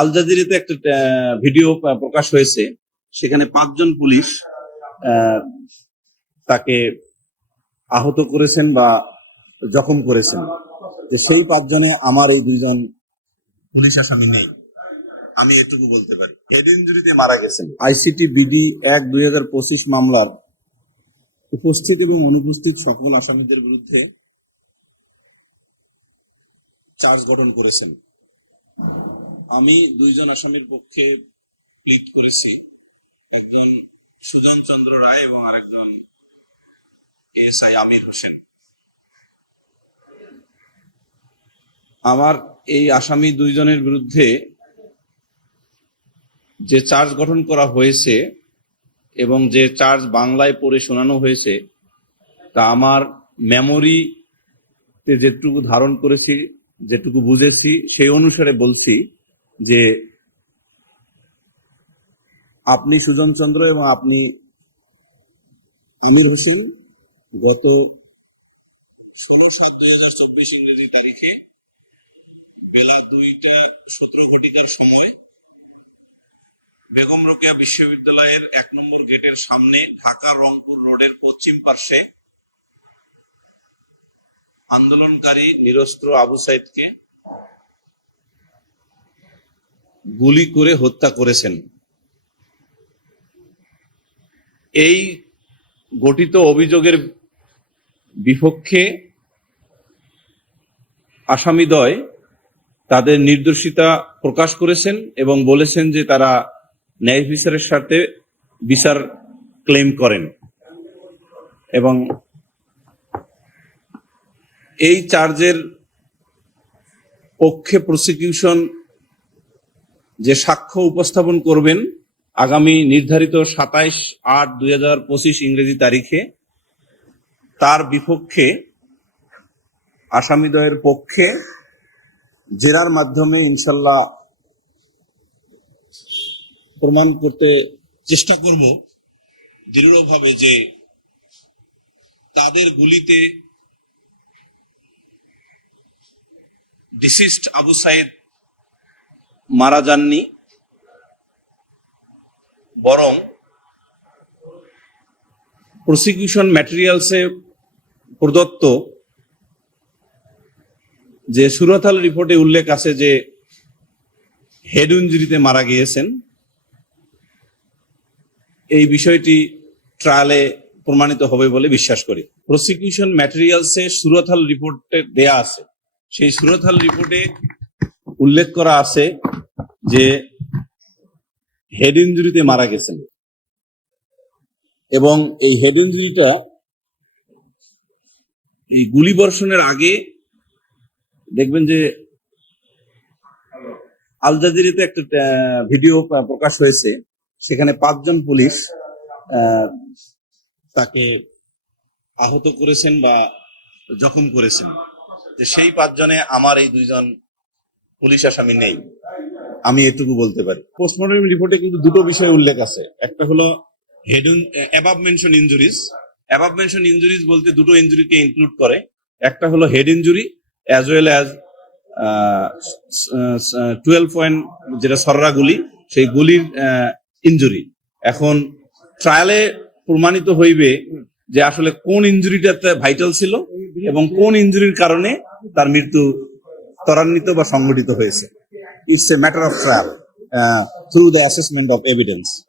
আল জাজিরাতে একটা ভিডিও প্রকাশ হয়েছে। সেখানে পাঁচজন পুলিশ তাকে আহত করেছেন বা জখম করেছেন। সেই পাঁচজনে আমার এই দুইজন পুলিশ আসামি নেই। আমি এটুকু বলতে পারি। হেড ইঞ্জুরিতে মারা গেছেন। আইসিটি বিডি এক দুই হাজার পঁচিশ মামলার উপস্থিত এবং অনুপস্থিত সকল আসামিদের বিরুদ্ধে চার্জ গঠন করেছেন। আমি দুইজন আসামির পক্ষে প্লিট করেছি। একজন সুজান চন্দ্র রায় এবং আরেকজন এস আই আমির হোসেন। আমার এই আসামি দুইজনের বিরুদ্ধে যে চার্জ গঠন করা হয়েছে এবং যে চার্জ বাংলায় পড়ে শোনানো হয়েছে, তা আমার মেমোরিতে যেটুকু ধারণ করেছি, যেটুকু বুঝেছি, সেই অনুসারে বলছি যে আপনি সুজন চন্দ্র এবং আপনি আমির হোসেন গত চব্বিশ ইংরেজি তারিখে বেলা দুইটা সতেরো ঘটিকার সময় বেগম রোকেয়া বিশ্ববিদ্যালয়ের এক নম্বর গেটের সামনে ঢাকা রংপুর রোডের পশ্চিম পার্শ্বে আন্দোলনকারী নিরস্ত্র আবু সাইদকে গুলি করে হত্যা করেছেন। এই গঠিত অভিযোগের বিপক্ষে আসামিদ্বয় তাদের নির্দোষিতা প্রকাশ করেছেন এবং বলেছেন যে তারা ন্যায় বিচারের সাথে বিচার ক্লেম করেন। এবং এই চার্জের পক্ষে প্রসিকিউশন যে সাক্ষ্য উপস্থাপন করবেন আগামী নির্ধারিত সাতাইশ আট দুই হাজার পঁচিশ ইংরেজি তারিখে, তার বিপক্ষে, আসামিদ্বয়ের পক্ষে জেরার মাধ্যমে ইনশাল্লাহ প্রমাণ করতে চেষ্টা করব। দৃঢ়ভাবে যে তাদের গুলিতে ডিসিস্ট আবু সাইদ মারা যাননি, বরং প্রসিকিউশন ম্যাটেরিয়ালসে প্রদত্ত যে সুরতাল রিপোর্টে উল্লেখ আছে যে হেড ইঞ্জুরিতে মারা গিয়েছেন, এই বিষয়টি ট্রায়ালে প্রমাণিত হবে বলে বিশ্বাস করি। প্রসিকিউশন ম্যাটেরিয়ালসে সুরতাল রিপোর্টে দেয়া আছে। সেই সুরতাল রিপোর্টে উল্লেখ করা আছে যে হেড ইঞ্জুরিতে মারা গেছেন। এবং এই হেড ইঞ্জুরিটা এই গুলি বর্ষণের আগে দেখবেন যে আল জাজিরাতে একটা ভিডিও প্রকাশ হয়েছে। সেখানে পাঁচজন পুলিশ তাকে আহত করেছেন বা জখম করেছেন। যে সেই পাঁচজনে আমার এই দুইজন পুলিশ আসামি নেই। আমি এটুকু বলতে পারি। পোস্টমর্টম রিপোর্টে কিন্তু দুটো বিষয় উল্লেখ আছে। একটা হলো head above mention injuries above mention injuries বলতে দুটো ইনজুরিকে ইনক্লুড করে। একটা হলো head injury as well as twelve point যেটা সররা গুলি, সেই গুলির ইনজুরি এখন ট্রায়ালে প্রমাণিত হইবে যে আসলে কোন ইনজুরিটাতে ভাইটাল ছিল এবং কোন ইনজুরির কারণে তার মৃত্যু ত্বরান্বিত বা সংঘটিত হয়েছে। it's a matter of trial uh, through the assessment of evidence.